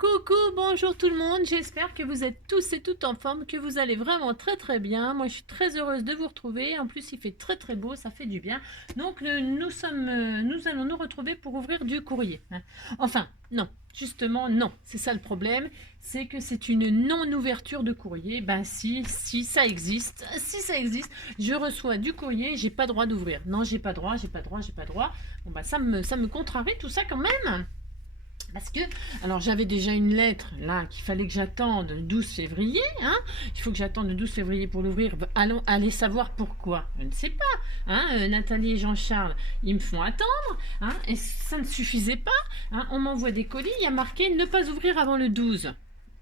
Coucou, bonjour tout le monde, j'espère que vous êtes tous et toutes en forme, que vous allez vraiment très bien. Moi je suis très heureuse de vous retrouver, en plus il fait très beau, ça fait du bien. Donc nous allons nous retrouver pour ouvrir du courrier. Enfin, non, justement non, c'est ça le problème, c'est que c'est une non-ouverture de courrier. Ben si ça existe, je reçois du courrier, j'ai pas droit d'ouvrir. Non, j'ai pas droit. Bon ben ça me contrarie tout ça quand même. Parce que, alors j'avais déjà une lettre là qu'il fallait que j'attende le 12 février. Hein, il faut que j'attende le 12 février pour l'ouvrir. Allez savoir pourquoi. Je ne sais pas. Hein, Nathalie et Jean-Charles, ils me font attendre. Hein, et ça ne suffisait pas. Hein, on m'envoie des colis, il y a marqué ne pas ouvrir avant le 12.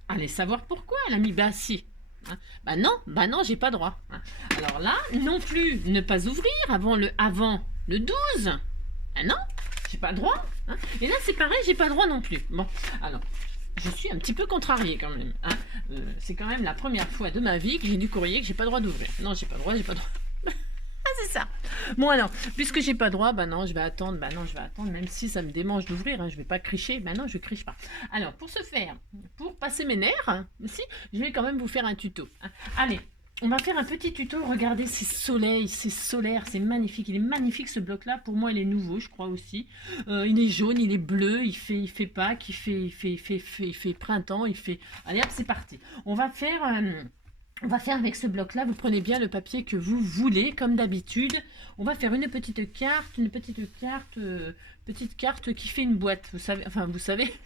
Allez savoir pourquoi. Elle a mis bah si. Hein, bah non, j'ai pas droit. Hein. Alors là, non plus ne pas ouvrir avant le 12. Ah non, j'ai pas le droit. Hein. Et là, c'est pareil, j'ai pas le droit non plus. Bon, alors, je suis un petit peu contrariée quand même. Hein. C'est quand même la première fois de ma vie que j'ai du courrier que j'ai pas le droit d'ouvrir. Non, j'ai pas le droit. Ah, c'est ça. Bon, alors, puisque j'ai pas le droit, bah non, je vais attendre. Bah non, je vais attendre, même si ça me démange d'ouvrir. Hein, je vais pas cricher. Bah non, je criche pas. Alors, pour ce faire, pour passer mes nerfs, hein, si, je vais quand même vous faire un tuto. Hein. Allez. On va faire un petit tuto, regardez ces soleils, c'est solaire, c'est magnifique, il est magnifique ce bloc là, pour moi il est nouveau je crois aussi, il est jaune, il est bleu, il fait Pâques, il fait printemps, allez hop c'est parti, on va faire avec ce bloc là, vous prenez bien le papier que vous voulez comme d'habitude, on va faire une petite carte qui fait une boîte, vous savez,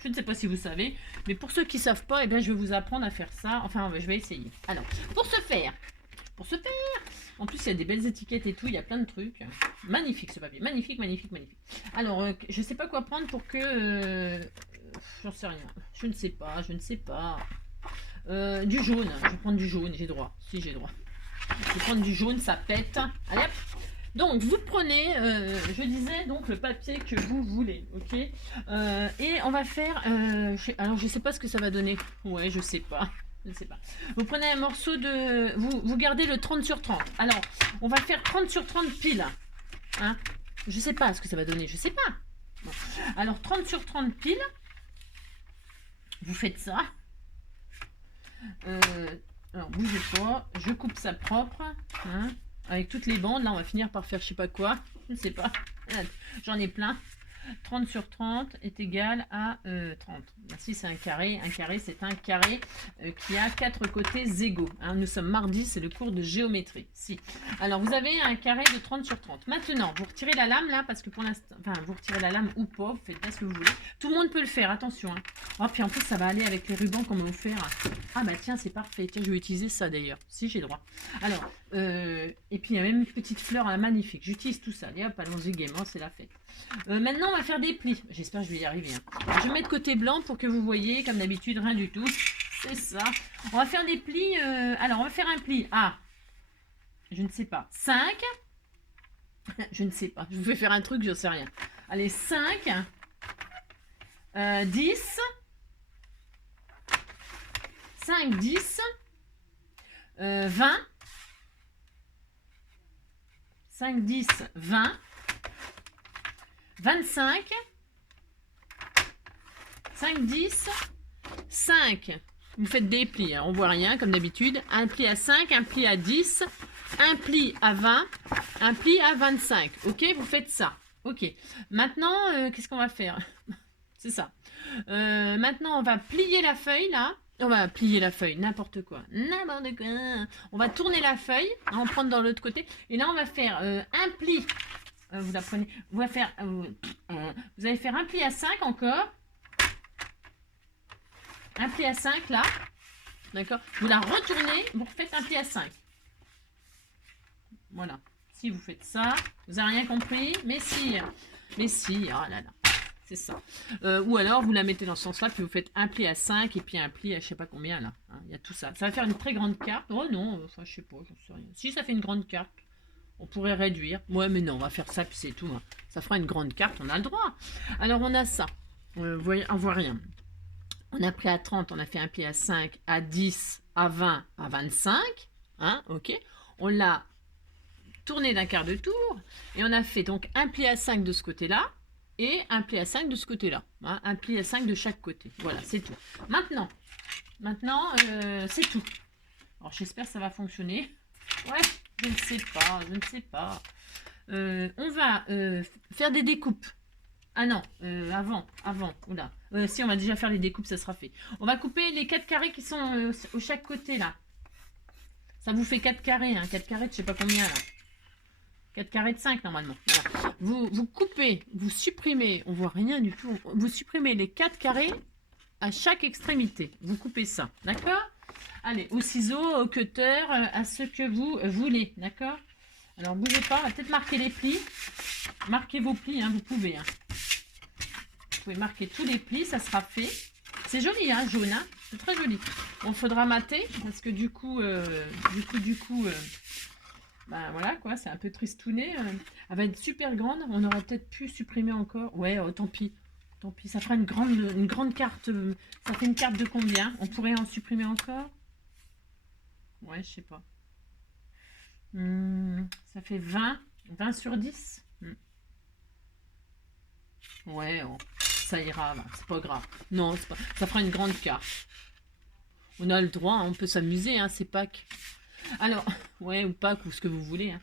je ne sais pas si vous savez, mais pour ceux qui ne savent pas, eh bien, je vais vous apprendre à faire ça, enfin je vais essayer. Alors, pour ce faire, en plus il y a des belles étiquettes et tout, il y a plein de trucs, magnifique ce papier, magnifique. Alors, je ne sais pas quoi prendre pour que, j'en sais rien, je ne sais pas, du jaune, je vais prendre du jaune, j'ai droit, si j'ai droit. Je vais prendre du jaune, ça pète. Allez hop. Donc vous prenez, je disais donc le papier que vous voulez, ok. Et on va faire, alors je sais pas ce que ça va donner. Ouais, je sais pas. Vous prenez un morceau de, vous gardez le 30 sur 30. Alors on va faire 30 sur 30 piles. Hein, je sais pas ce que ça va donner, je sais pas. Bon. Alors 30 sur 30 piles. Vous faites ça. Alors bougez pas, je coupe ça propre, hein, avec toutes les bandes. Là on va finir par faire je sais pas quoi, je ne sais pas, j'en ai plein. 30 sur 30 est égal à 30. Si c'est un carré c'est un carré qui a 4 côtés égaux. Hein. Nous sommes mardi, c'est le cours de géométrie. Si. Alors vous avez un carré de 30 sur 30. Maintenant, vous retirez la lame là, parce que pour l'instant, enfin vous retirez la lame ou pas, vous faites bien ce que vous voulez. Tout le monde peut le faire, attention. Hein. Oh, puis en plus ça va aller avec les rubans qu'on va vous faire. Ah bah tiens, c'est parfait. Tiens, je vais utiliser ça d'ailleurs, si j'ai droit. Alors, et puis il y a même une petite fleur magnifique. J'utilise tout ça. Allez hop, allons-y gaiement, c'est la fête. Maintenant, on va faire des plis. J'espère que je vais y arriver. Hein. Je mets de côté blanc pour que vous voyez, comme d'habitude, rien du tout. C'est ça. On va faire des plis. Alors, on va faire un pli à, je ne sais pas, 5. Je ne sais pas. Je vous fais faire un truc, je ne sais rien. Allez, 5, 10, 5, 10, 20, 5, 10, 20, 25, 5, 10, 5. Vous faites des plis, hein. On voit rien comme d'habitude. Un pli à 5, un pli à 10, un pli à 20, un pli à 25. Ok, vous faites ça. Ok. Maintenant, qu'est-ce qu'on va faire? C'est ça. Maintenant, on va plier la feuille là. On va plier la feuille, n'importe quoi. On va tourner la feuille, on va prendre dans l'autre côté. Et là, on va faire un pli. Vous la prenez, vous allez faire un pli à 5 encore, un pli à 5 là, d'accord, vous la retournez, vous refaites un pli à 5, voilà, si vous faites ça, vous n'avez rien compris, mais si, oh là là, c'est ça, ou alors vous la mettez dans ce sens là, puis vous faites un pli à 5 et puis un pli à je sais pas combien là, hein, il y a tout ça, ça va faire une très grande carte, oh non, enfin je sais pas, j'en sais rien, si ça fait une grande carte, on pourrait réduire. Ouais, mais non, on va faire ça, puis c'est tout. Hein. Ça fera une grande carte, on a le droit. Alors, on a ça. Vous voyez, on voit rien. On a pris à 30, on a fait un pli à 5, à 10, à 20, à 25. Hein, ok. On l'a tourné d'un quart de tour. Et on a fait donc un pli à 5 de ce côté-là. et un pli à 5 de ce côté-là. Hein, un pli à 5 de chaque côté. Voilà, c'est tout. Maintenant, c'est tout. Alors, j'espère que ça va fonctionner. Ouais, je ne sais pas, je ne sais pas. On va faire des découpes. Ah non, avant, oula. Si, on va déjà faire les découpes, ça sera fait. On va couper les 4 carrés qui sont au chaque côté, là. Ça vous fait 4 carrés, hein. 4 carrés de je sais pas combien, là. 4 carrés de 5, normalement. Voilà. Vous coupez, vous supprimez, on voit rien du tout. Vous supprimez les 4 carrés à chaque extrémité. Vous coupez ça, d'accord? Allez, au ciseau, au cutter, à ce que vous voulez, d'accord? Alors, bougez pas, on va peut-être marquer les plis. Marquez vos plis, hein, vous pouvez. Hein. Vous pouvez marquer tous les plis, ça sera fait. C'est joli, hein, jaune, hein, c'est très joli. On faudra mater, parce que du coup, ben voilà, quoi, c'est un peu tristouné. Elle va être super grande, on aurait peut-être pu supprimer encore. Ouais, tant pis. Tant pis, ça fera une grande carte. Ça fait une carte de combien? On pourrait en supprimer encore? Ouais, je sais pas. Ça fait 20 sur 10. Ouais, oh, ça ira, c'est pas grave. Non, pas, ça fera une grande carte. On a le droit, hein, on peut s'amuser, hein, c'est Pâques. Alors, ouais, ou Pâques, ou ce que vous voulez. Hein.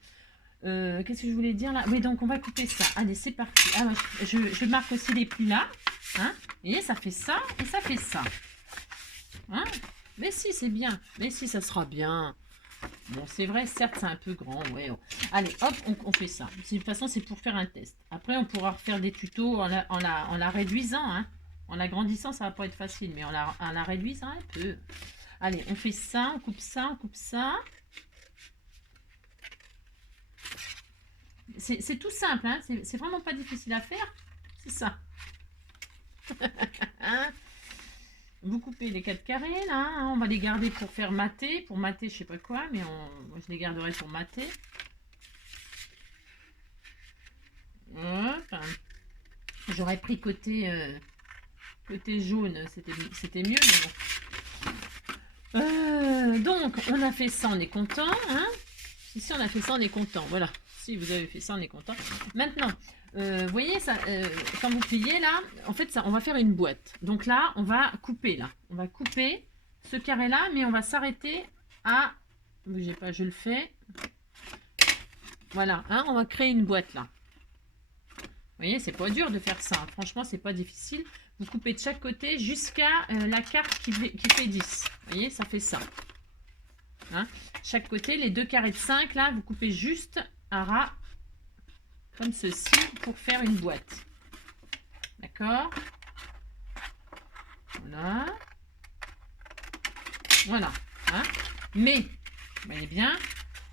Qu'est-ce que je voulais dire là? Oui, donc on va couper ça. Allez, c'est parti. Ah, ouais, je marque aussi les plis là. Hein, et ça fait ça, et ça fait ça. Hein, mais si, c'est bien. Mais si, ça sera bien. Bon, c'est vrai, certes, c'est un peu grand. Ouais. Allez, hop, on fait ça. De toute façon, c'est pour faire un test. Après, on pourra refaire des tutos en la réduisant. Hein. En l'agrandissant, ça va pas être facile, mais en la réduisant un peu. Allez, on fait ça, on coupe ça, on coupe ça. C'est tout simple, hein. C'est vraiment pas difficile à faire. C'est ça. Vous coupez les 4 carrés, là. Hein, on va les garder pour faire mater. Pour mater, je sais pas quoi, mais moi, je les garderai pour mater. Hop. J'aurais pris côté jaune, c'était mieux, mais bon. Donc, on a fait ça, on est content. Hein, si on a fait ça, on est content. Voilà. Si vous avez fait ça, on est content. Maintenant, vous voyez, ça, quand vous pliez là, en fait, ça, on va faire une boîte. Donc là, on va couper là. On va couper ce carré-là, mais on va s'arrêter à... Bougez pas, je le fais. Voilà, hein, on va créer une boîte là. Vous voyez, c'est pas dur de faire ça. Franchement, c'est pas difficile. Vous coupez de chaque côté jusqu'à la carte qui fait 10. Vous voyez, ça fait ça. Hein, chaque côté, les 2 carrés de 5, là, vous coupez juste un ras comme ceci pour faire une boîte. D'accord? Voilà. Voilà. Hein, mais, vous voyez bien,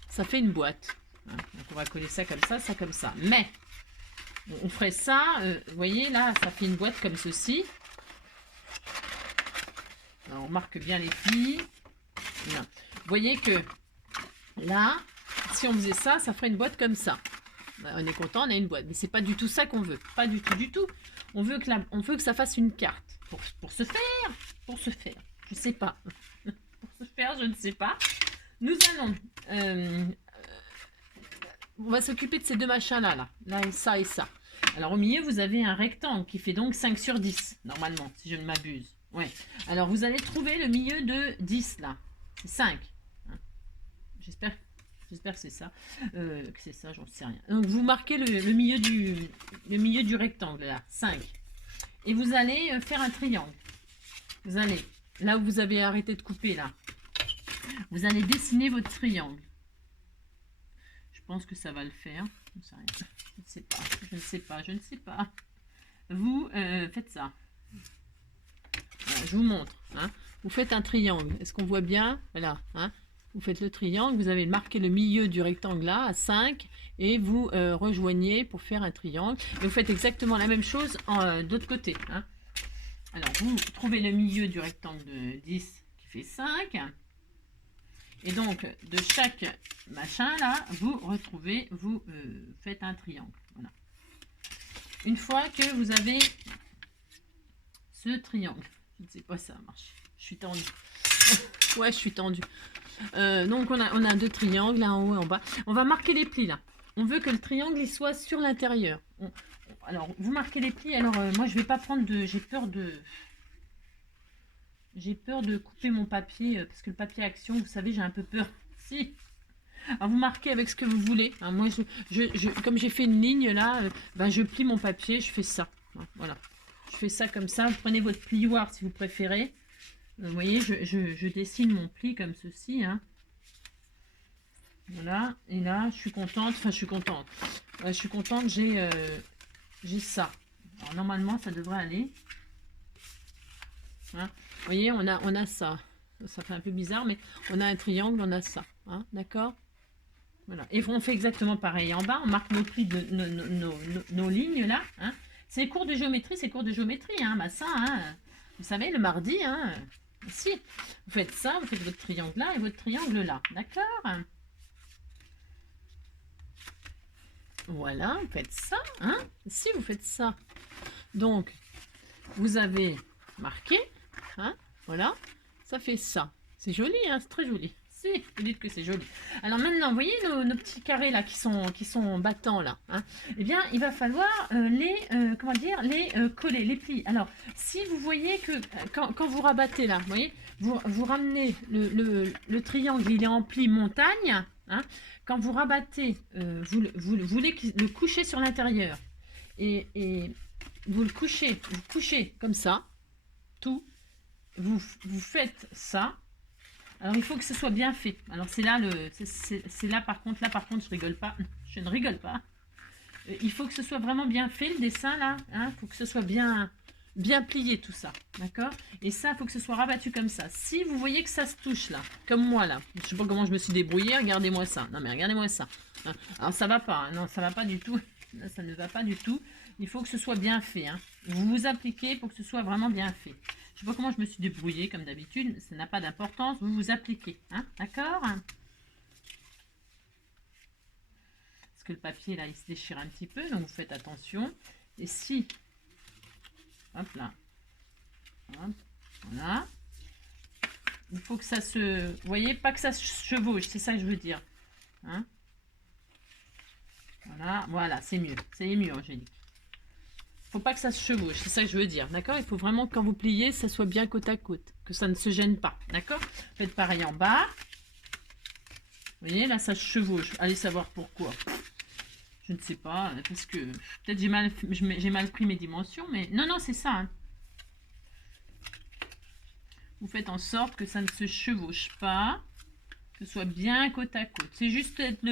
ça fait une boîte. Hein, donc, on va coller ça comme ça. Mais, on ferait ça, vous voyez, là, ça fait une boîte comme ceci. Alors, on marque bien les plis. Voilà. Vous voyez que là, si on faisait ça, ça ferait une boîte comme ça. On est content, on a une boîte. Mais c'est pas du tout ça qu'on veut. Pas du tout. On veut que ça fasse une carte. Pour se faire. Je sais pas. Pour se faire, je ne sais pas. Nous allons... on va s'occuper de ces deux machins-là. Là, ça et ça. Alors, au milieu, vous avez un rectangle qui fait donc 5 sur 10, normalement, si je ne m'abuse. Ouais. Alors, vous allez trouver le milieu de 10, là. C'est 5. Hein. J'espère que c'est ça. J'en sais rien. Donc, vous marquez le milieu du rectangle, là. 5. Et vous allez faire un triangle. Vous allez, là où vous avez arrêté de couper, là. Vous allez dessiner votre triangle. Je pense que ça va le faire. Je ne sais pas. Vous faites ça. Voilà, je vous montre. Hein. Vous faites un triangle. Est-ce qu'on voit bien? Voilà. Hein. Vous faites le triangle. Vous avez marqué le milieu du rectangle là, à 5. Et vous rejoignez pour faire un triangle. Et vous faites exactement la même chose de l'autre côté. Hein. Alors, vous trouvez le milieu du rectangle de 10 qui fait 5. Et donc, de chaque machin là, vous faites un triangle. Voilà. Une fois que vous avez ce triangle, je ne sais pas si ça marche. Je suis tendue. Ouais, je suis tendue. Donc, on a 2 triangles, là en haut et en bas. On va marquer les plis là. On veut que le triangle il soit sur l'intérieur. Alors, vous marquez les plis. Alors, moi, je vais pas prendre de... J'ai peur de couper mon papier, parce que le papier action, vous savez, j'ai un peu peur. Si. Alors, vous marquez avec ce que vous voulez. Hein, moi, comme j'ai fait une ligne, là, ben, je plie mon papier, je fais ça. Hein, voilà. Je fais ça comme ça. Vous prenez votre plioir, si vous préférez. Vous voyez, je dessine mon pli comme ceci. Hein. Voilà. Et là, je suis contente. Enfin, je suis contente. Je suis contente, j'ai ça. Alors, normalement, ça devrait aller. Hein. Vous voyez, on a ça. Ça fait un peu bizarre, mais on a un triangle, on a ça. Hein, d'accord? Voilà. Et on fait exactement pareil en bas. On marque nos plis de nos lignes là. Hein. C'est cours de géométrie, c'est cours de géométrie. Hein, bah ça, hein, vous savez, le mardi, hein, ici, vous faites ça, vous faites votre triangle là et votre triangle là. D'accord? Voilà, vous faites ça. Hein, si vous faites ça. Donc, vous avez marqué. Hein, voilà, ça fait ça. C'est joli, hein, c'est très joli. Si, vous dites que c'est joli. Alors maintenant, vous voyez nos petits carrés là qui sont battants là. Hein, eh bien, il va falloir comment dire, les coller, les plis. Alors, si vous voyez que quand vous rabattez là, vous voyez, vous ramenez le triangle, il est en pli montagne. Hein, quand vous rabattez, vous voulez le coucher sur l'intérieur et vous couchez comme ça, tout. Vous faites ça. Alors il faut que ce soit bien fait. Alors c'est là par contre je rigole pas. Je ne rigole pas. Il faut que ce soit vraiment bien fait le dessin là. Hein, faut que ce soit bien plié tout ça. D'accord? Et ça, il faut que ce soit rabattu comme ça. Si vous voyez que ça se touche là, comme moi là, je sais pas comment je me suis débrouillée, regardez-moi ça. Non mais regardez-moi ça. Hein. Alors ça va pas. Hein. Non, ça va pas du tout. Là, ça ne va pas du tout. Il faut que ce soit bien fait. Hein. Vous vous appliquez pour que ce soit vraiment bien fait. Je ne sais pas comment je me suis débrouillée comme d'habitude. Ça n'a pas d'importance. Vous vous appliquez. Hein. D'accord? Parce que le papier, là, il se déchire un petit peu. Donc, vous faites attention. Et si... Hop là. Hop, voilà. Il faut que ça se... Vous voyez, pas que ça se chevauche. C'est ça que je veux dire. Hein. Voilà, c'est mieux. C'est mieux, Angélique. Faut pas que ça se chevauche, c'est ça que je veux dire, d'accord? Il faut vraiment que quand vous pliez, ça soit bien côte à côte, que ça ne se gêne pas, d'accord? Faites pareil en bas. Vous voyez, là, ça se chevauche. Allez savoir pourquoi. Je ne sais pas, parce que peut-être j'ai mal pris mes dimensions, mais non, c'est ça. Hein. Vous faites en sorte que ça ne se chevauche pas, que ce soit bien côte à côte. C'est juste peut-être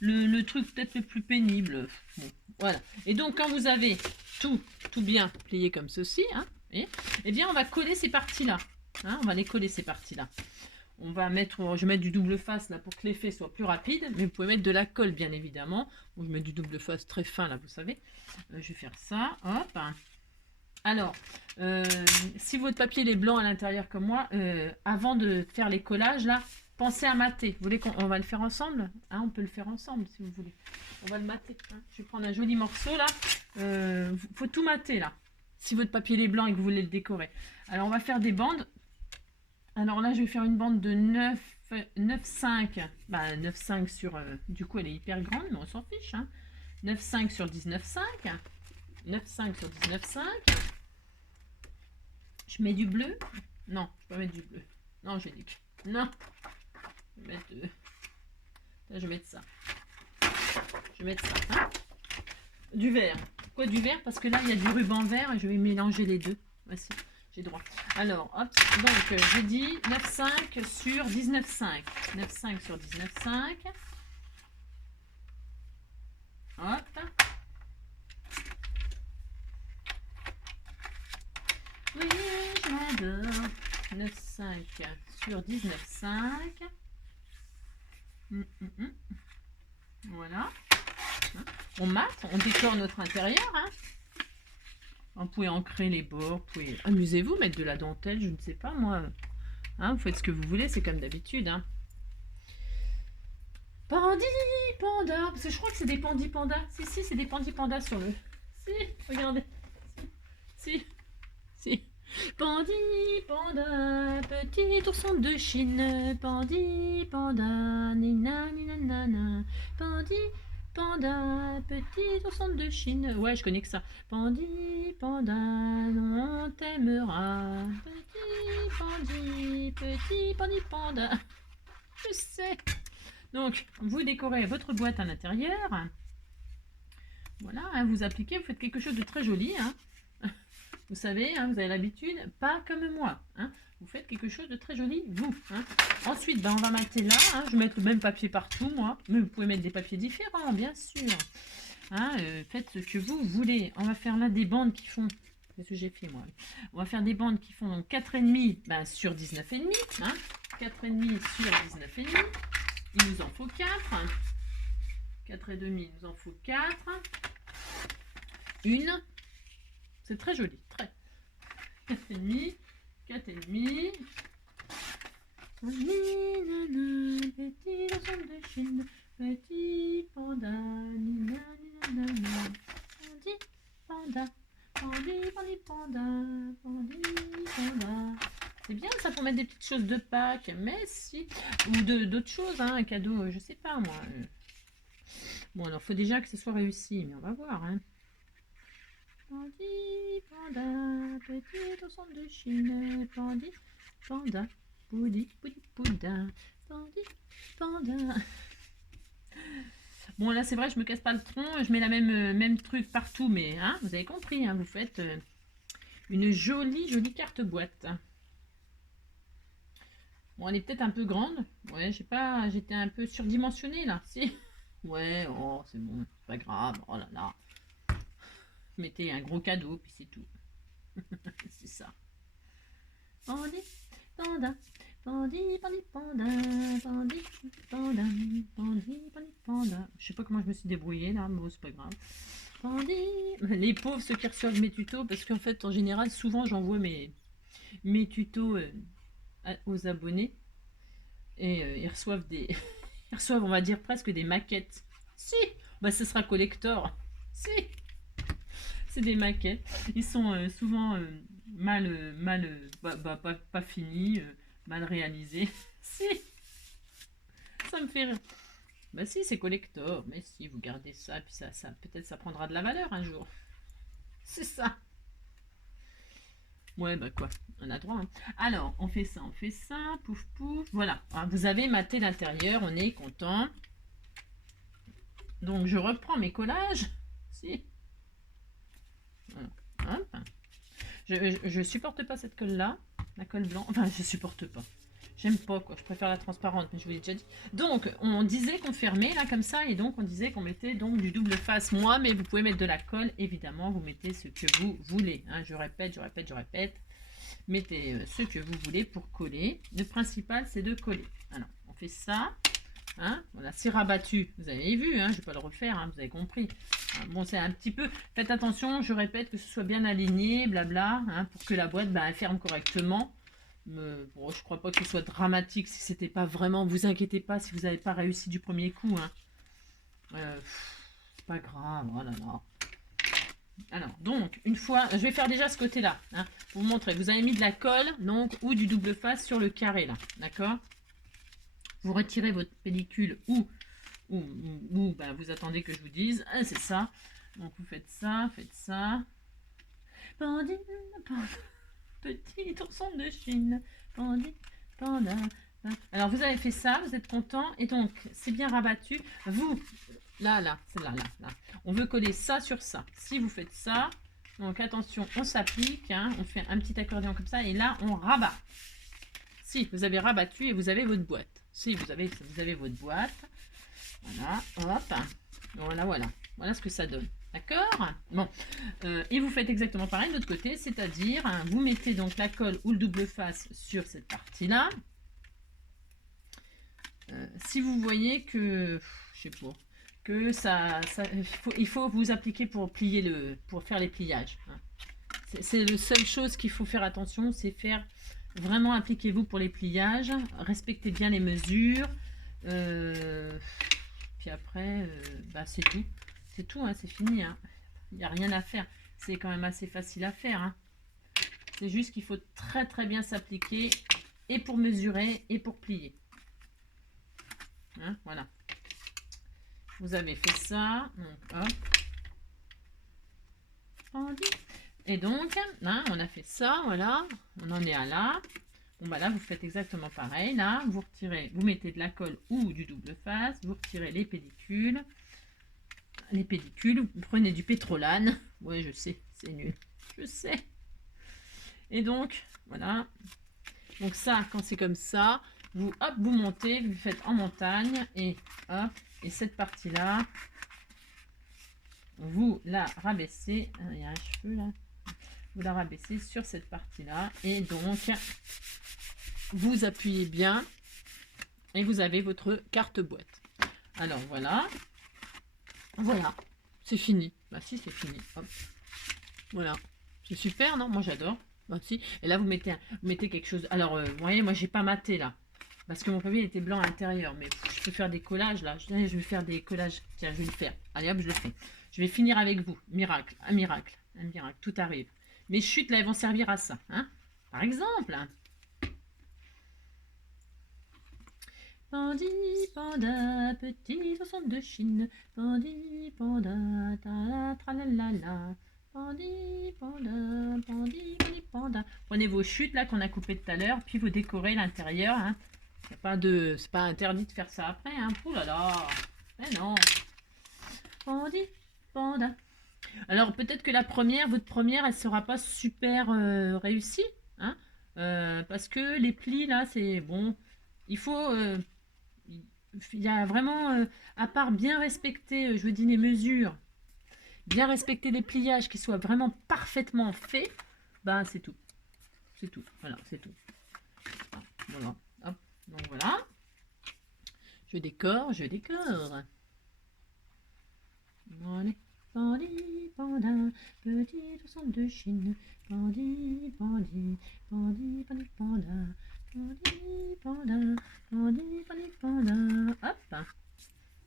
le truc peut-être le plus pénible. Bon, voilà. Et donc, quand vous avez tout bien plié comme ceci, hein, eh bien, on va coller ces parties-là. Hein, on va les coller, ces parties-là. Je vais mettre du double face là pour que l'effet soit plus rapide, mais vous pouvez mettre de la colle, bien évidemment. Bon, je mets du double face très fin, là, vous savez. Je vais faire ça, hop. Alors, si votre papier est blanc à l'intérieur comme moi, avant de faire les collages, là, pensez à mater. Vous voulez qu'on va le faire ensemble? Hein, on peut le faire ensemble, si vous voulez. On va le mater. Hein. Je vais prendre un joli morceau, là. Faut tout mater, là. Si votre papier est blanc et que vous voulez le décorer. Alors, on va faire des bandes. Alors là, je vais faire une bande de 9,5. Bah, 9,5 sur... du coup, elle est hyper grande, mais on s'en fiche. Hein. 9,5 sur 19,5. 9,5 sur 19,5. Je mets du bleu. Non, je peux pas mettre du bleu. Non, j'ai dit... Non. Je vais mettre... Là, je vais mettre ça. Je vais mettre ça. Hein, du vert. Pourquoi du vert? Parce que là, il y a du ruban vert et je vais mélanger les deux. Voici. J'ai droit. Alors, hop, donc j'ai dit 9,5 sur 19,5. 9,5 sur 19,5. Hop. Oui, je m'adore. 9,5 sur 19,5. Voilà. On mate, on décore notre intérieur. Hein. Vous pouvez ancrer les bords, vous pouvez... Amusez-vous, mettre de la dentelle, je ne sais pas, moi. Hein, vous faites ce que vous voulez, c'est comme d'habitude. Hein. Pandi, panda. Parce que je crois que c'est des pandis pandas. Si, c'est des pandis pandas sur le... Si, regardez. Si. Pandi, panda, petit ourson de Chine. Pandi, panda, nina, nina, nana. Pandi, panda, petit ourson de Chine. Ouais, je connais que ça. Pandi, panda, on t'aimera. Petit pandi, panda. Je sais. Donc, vous décorez votre boîte à l'intérieur. Voilà, hein, vous appliquez, vous faites quelque chose de très joli. Hein. Vous savez, hein, vous avez l'habitude, pas comme moi. Hein. Vous faites quelque chose de très joli, vous. Hein. Ensuite, ben, on va mettre là. Hein, je vais mettre le même papier partout, moi. Mais vous pouvez mettre des papiers différents, bien sûr. Hein, faites ce que vous voulez. On va faire là des bandes qui font... Qu'est-ce que j'ai fait, moi? On va faire des bandes qui font donc 4,5 ben, sur 19,5. Hein. 4,5 sur 19,5. Il nous en faut 4. 4,5, il nous en faut 4. Une. C'est très joli. Très. 4,5. 4,5. Petit ourson de Chine. Petit panda. Pandi, panda. Pandi, panda. Pandi, panda. C'est bien ça pour mettre des petites choses de Pâques, mais si. Ou d'autres choses, hein, un cadeau, je sais pas moi. Bon, alors, faut déjà que ce soit réussi, mais on va voir. Hein. Pandi, panda, petit ourson de Chine. Pandi, panda, poudi, poudi, pouda. Pandi, panda. Bon, là, c'est vrai, je me casse pas le tronc. Je mets la même truc partout, mais hein, vous avez compris. Hein, vous faites une jolie carte boîte. Bon, elle est peut-être un peu grande. Ouais, je sais pas, j'étais un peu surdimensionnée, là. Si. Ouais, oh, c'est bon, c'est pas grave. Oh là là. Mettez un gros cadeau, puis c'est tout. C'est ça. Pandi, panda, pandi, pandi, panda, pandi, panda, pandi, pandi, panda. Je sais pas comment je me suis débrouillée là, mais bon, c'est pas grave. Pandi. Les pauvres, ceux qui reçoivent mes tutos, parce qu'en fait, en général, souvent, j'envoie mes tutos aux abonnés. Et ils reçoivent des... ils reçoivent, on va dire, presque des maquettes. Si, bah ce sera collector. Si, c'est des maquettes. Ils sont souvent pas finis, mal réalisés. Si, ça me fait rire. Bah si, c'est collector. Mais si, vous gardez ça, puis ça peut-être ça prendra de la valeur un jour. C'est ça. Ouais, bah quoi, on a droit. Hein. Alors, on fait ça, pouf pouf. Voilà, alors, vous avez maté l'intérieur, on est content. Donc, je reprends mes collages. Si. Voilà. Hop. Je supporte pas cette colle-là, la colle blanche. Enfin, je supporte pas. J'aime pas, quoi. Je préfère la transparente, mais je vous l'ai déjà dit. Donc, on disait qu'on fermait, là, comme ça. Et donc, on disait qu'on mettait donc du double face, moi. Mais vous pouvez mettre de la colle, évidemment. Vous mettez ce que vous voulez. Hein. Je répète. Mettez ce que vous voulez pour coller. Le principal, c'est de coller. Alors, on fait ça. Hein, voilà, c'est rabattu. Vous avez vu, hein, je ne vais pas le refaire, hein, vous avez compris. Bon, c'est un petit peu... Faites attention, je répète, que ce soit bien aligné, blabla, hein, pour que la boîte elle ferme correctement. Bon, je crois pas que ce soit dramatique si c'était pas vraiment... Vous inquiétez pas si vous n'avez pas réussi du premier coup. Hein. C'est pas grave, oh là là. Alors, donc, une fois, je vais faire déjà ce côté-là, hein, pour vous montrer. Vous avez mis de la colle, donc, ou du double face sur le carré, là, d'accord? Vous retirez votre pellicule ou ben, vous attendez que je vous dise. Ah, c'est ça. Donc, vous faites ça, Pandi, panda, petit ourson de Chine. Pandi, panda. Alors, vous avez fait ça, vous êtes content. Et donc, c'est bien rabattu. Vous... Là, c'est là. On veut coller ça sur ça. Si vous faites ça, donc attention, on s'applique, hein, on fait un petit accordéon comme ça, et là, on rabat. Si, vous avez rabattu et vous avez votre boîte. Si, vous avez votre boîte. Voilà, hop. Voilà ce que ça donne. D'accord? Bon, et vous faites exactement pareil de l'autre côté, c'est-à-dire, hein, vous mettez donc la colle ou le double face sur cette partie-là. Si vous voyez que, je sais pas, que il faut vous appliquer pour faire les pliages. Hein. C'est la seule chose qu'il faut faire attention, c'est faire vraiment appliquez-vous pour les pliages, respectez bien les mesures. Puis après, bah, c'est tout. C'est tout, hein, c'est fini. Hein. Il n'y a rien à faire. C'est quand même assez facile à faire. Hein. C'est juste qu'il faut très très bien s'appliquer et pour mesurer et pour plier. Hein, voilà. vous avez fait ça. Donc, hop. Pendu. Et donc, hein, on a fait ça, voilà. On en est à là. Bon, bah là, vous faites exactement pareil. Là, vous retirez, vous mettez de la colle ou du double face. Vous retirez les pellicules. Les pellicules, vous prenez du pétrolane. Ouais, je sais, c'est nul. Je sais. Et donc, voilà. Donc ça, quand c'est comme ça, vous, hop, vous montez, vous faites en montagne. Et hop, et cette partie-là, vous la rabaissez. Il y a un cheveu là. Vous la rabaissez sur cette partie-là. Et donc, vous appuyez bien. Et vous avez votre carte boîte. Alors, voilà. Voilà. C'est fini. Bah si, c'est fini. Hop. Voilà. C'est super, non? Moi, j'adore. Bah si. Et là, vous mettez quelque chose. Alors, vous voyez, moi, j'ai pas maté, là. Parce que mon papier était blanc à l'intérieur. Mais je peux faire des collages, là. Je vais faire des collages. Tiens, je vais le faire. Allez, hop, je le fais. Je vais finir avec vous. Miracle. Un miracle. Un miracle. Tout arrive. Mes chutes, là, elles vont servir à ça. Hein, par exemple. Pandi, panda, petit ourson de Chine. Pandi, panda, ta, tralalala. Pandi, panda, pandi, pandi, panda. Prenez vos chutes, là, qu'on a coupées tout à l'heure. Puis vous décorez l'intérieur. Hein. C'est pas interdit de faire ça après. Hein. Ouh là là. Mais non. Pandi, panda. Alors peut-être que votre première, elle sera pas super réussie, hein, parce que les plis là, c'est bon. Il faut, il y a vraiment, à part bien respecter, je vous dis les mesures, bien respecter les pliages qui soient vraiment parfaitement faits, ben c'est tout, voilà, c'est tout. Voilà, hop, donc voilà. Je décore. Voilà. Pandi, panda, petit ourson de Chine. Pandi, pandi, pandi, pandi, panda. Pandi, panda, pandi, pandi, panda. Hop.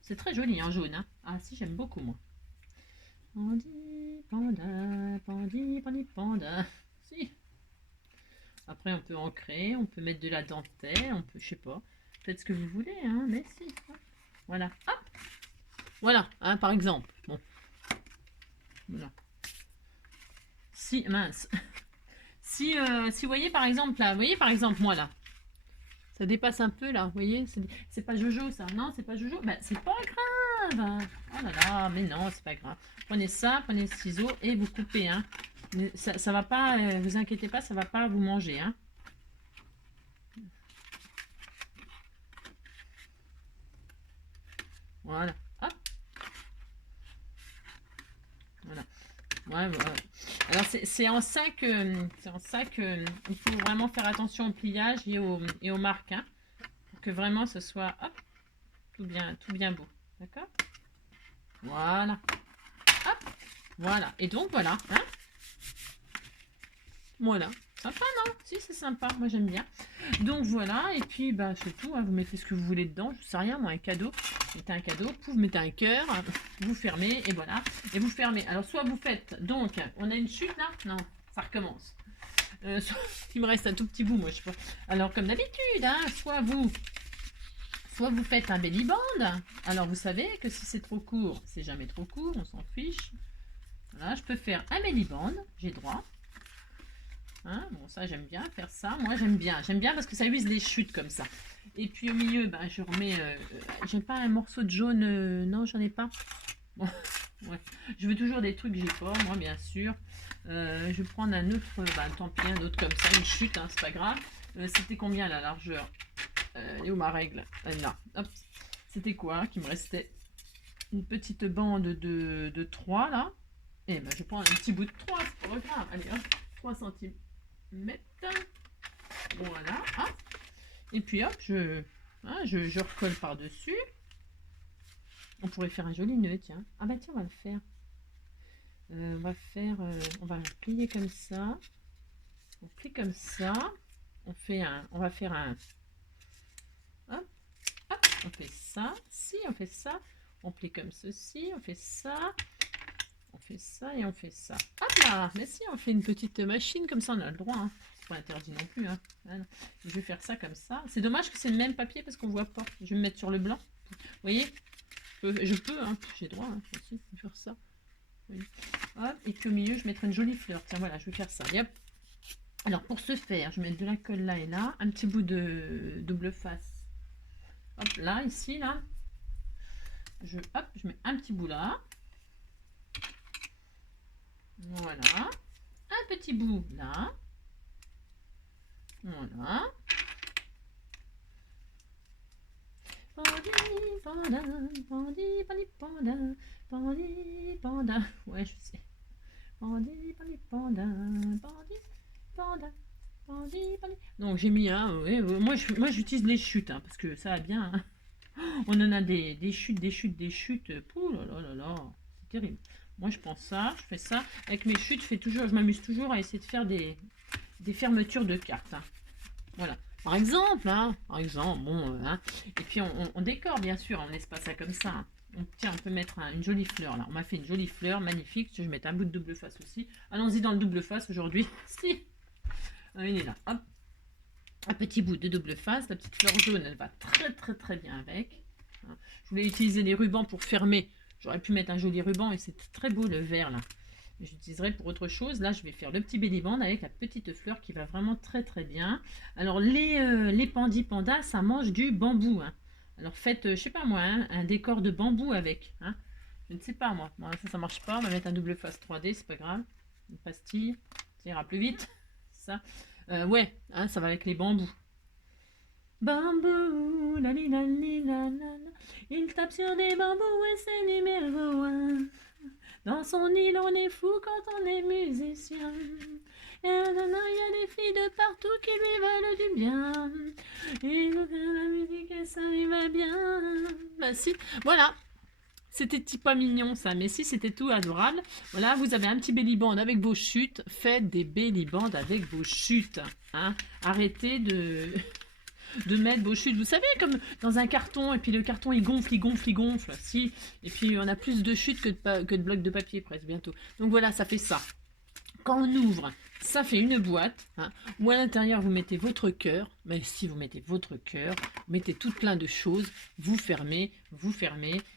C'est très joli en jaune. Hein. Ah si, j'aime beaucoup moi. Pandi, panda, pandi, pandi, panda. Si. Après, on peut ancrer, on peut mettre de la dentelle, on peut, je sais pas. Faites ce que vous voulez, hein, mais si. Voilà. Hop. Voilà, hein, par exemple. Bon. Voilà. Si, mince. Si vous voyez par exemple là, vous voyez par exemple moi là, ça dépasse un peu là, vous voyez, c'est pas Jojo ça, non c'est pas Jojo, ben c'est pas grave. Oh là là, mais non c'est pas grave. Prenez ça, prenez le ciseau et vous coupez, hein. Ça va pas, vous inquiétez pas, ça va pas vous manger, hein. Voilà, hop. Voilà. Ouais, voilà. Alors c'est en ça que il faut vraiment faire attention au pliage et aux marques, hein, pour que vraiment ce soit hop, tout bien beau, d'accord. Voilà, hop, voilà. Et donc voilà, hein. Voilà, sympa non? Si c'est sympa, moi j'aime bien. Donc voilà, et puis bah c'est tout, hein, vous mettez ce que vous voulez dedans, je sais rien moi, un cadeau. Vous mettez un cadeau, vous mettez un cœur, vous fermez et voilà, et vous fermez. Alors soit vous faites, donc on a une chute là, non, ça recommence. Il me reste un tout petit bout, moi je sais pas. Alors comme d'habitude, hein, soit vous faites un belly band. Alors vous savez que si c'est trop court, c'est jamais trop court, on s'en fiche. Voilà, je peux faire un belly band, j'ai droit. Hein, bon, ça j'aime bien faire ça. Moi j'aime bien parce que ça use les chutes comme ça. Et puis au milieu, ben, je remets. J'ai pas un morceau de jaune. Non, j'en ai pas. Bon, ouais. Je veux toujours des trucs que j'ai pas, moi bien sûr. Je vais prendre un autre. Ben, tant pis, un autre comme ça, une chute, hein, c'est pas grave. C'était combien la largeur? Et où ma règle? Là, hop. C'était quoi qui me restait? Une petite bande de 3 là. Et ben je prends un petit bout de 3, c'est pas grave. Allez hop, 3 cm. Voilà, hop. Et puis hop, je recolle par dessus. On pourrait faire un joli nœud, tiens. Ah bah tiens, on va le faire. On va plier comme ça. On plie comme ça. On va faire un. Hop, hop, on fait ça. Si on fait ça, on plie comme ceci. On fait ça. On fait ça et on fait ça. Hop là, mais si on fait une petite machine comme ça, on a le droit. Hein. C'est pas interdit non plus. Hein. Voilà. Je vais faire ça comme ça. C'est dommage que c'est le même papier parce qu'on voit pas. Je vais me mettre sur le blanc. Vous voyez, je peux, hein, j'ai droit hein, aussi de faire ça. Oui. Hop, et puis au milieu, je mettrai une jolie fleur. Tiens, voilà, je vais faire ça. Et hop. Alors, pour ce faire, je vais mettre de la colle là et là, un petit bout de double face. Hop, là, ici, là. Hop, je mets un petit bout là. Voilà. Un petit bout là. Voilà. Pandi, panda, pandi, pandi, panda, pandi, panda. Ouais, je sais. Pandi, pandi, panda, pandi, panda, pandi, pandi. Donc j'ai mis un. Ouais, moi j'utilise les chutes hein, parce que ça va bien. Hein. On en a des chutes, des chutes, des chutes. Pouh là là là là, c'est terrible. Moi je prends ça, je fais ça avec mes chutes. Je m'amuse toujours à essayer de faire des fermetures de cartes. Hein. Voilà. Par exemple, bon, hein. Et puis on décore bien sûr, on laisse pas ça comme ça. Hein. Tiens, on peut mettre une jolie fleur là. On m'a fait une jolie fleur, magnifique. Je vais mettre un bout de double face aussi. Allons-y dans le double face aujourd'hui. Si, il est là. Hop. Un petit bout de double face. La petite fleur jaune, elle va très très très bien avec. Hein. Je voulais utiliser les rubans pour fermer. J'aurais pu mettre un joli ruban et c'est très beau le vert là. J'utiliserai pour autre chose. Là, je vais faire le petit bellyband avec la petite fleur qui va vraiment très très bien. Alors, les pandis pandas, ça mange du bambou. Hein. Alors, faites, je sais pas moi, hein, un décor de bambou avec. Hein. Je ne sais pas moi. Bon, ça marche pas. On va mettre un double face 3D, c'est pas grave. Une pastille, ça ira plus vite. Ça. Ouais, hein, ça va avec les bambous. Bambou, la li la li la la la. Il tape sur des bambous et c'est numéro 1. Dans son île, on est fou quand on est musicien. Et maintenant, il y a des filles de partout qui lui veulent du bien. Et la musique, ça lui va bien. Bah si, voilà. C'était pas mignon ça, mais si, c'était tout adorable. Voilà, vous avez un petit bellyband avec vos chutes. Faites des bellybands avec vos chutes. Hein. Arrêtez de mettre vos chutes, vous savez, comme dans un carton, et puis le carton il gonfle, il gonfle, il gonfle, si, et puis on a plus de chutes que de blocs de papier presque bientôt. Donc voilà, ça fait ça. Quand on ouvre, ça fait une boîte, hein, où à l'intérieur vous mettez votre cœur, mais si vous mettez votre cœur, vous mettez tout plein de choses, vous fermez,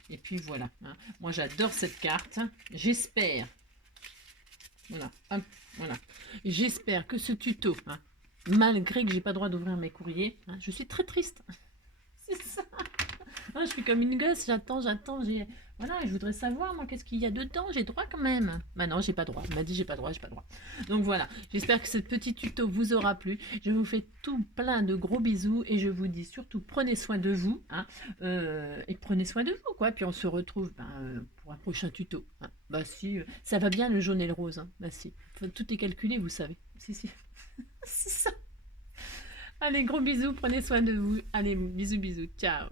et puis voilà. Hein. Moi j'adore cette carte, j'espère, voilà, hop, voilà, j'espère que ce tuto, hein, malgré que j'ai pas le droit d'ouvrir mes courriers, hein, je suis très triste. C'est ça. Ah, je suis comme une gosse, j'attends, voilà, je voudrais savoir moi qu'est-ce qu'il y a dedans, j'ai droit quand même. Bah non, j'ai pas droit. Il m'a dit j'ai pas droit. Donc voilà, j'espère que ce petit tuto vous aura plu. Je vous fais tout plein de gros bisous et je vous dis surtout prenez soin de vous, hein, et prenez soin de vous quoi. Puis on se retrouve pour un prochain tuto. Hein. Bah si, ça va bien le jaune et le rose. Hein. Bah si, tout est calculé, vous savez. Si. C'est ça. Allez, gros bisous, prenez soin de vous. Allez, bisous, ciao.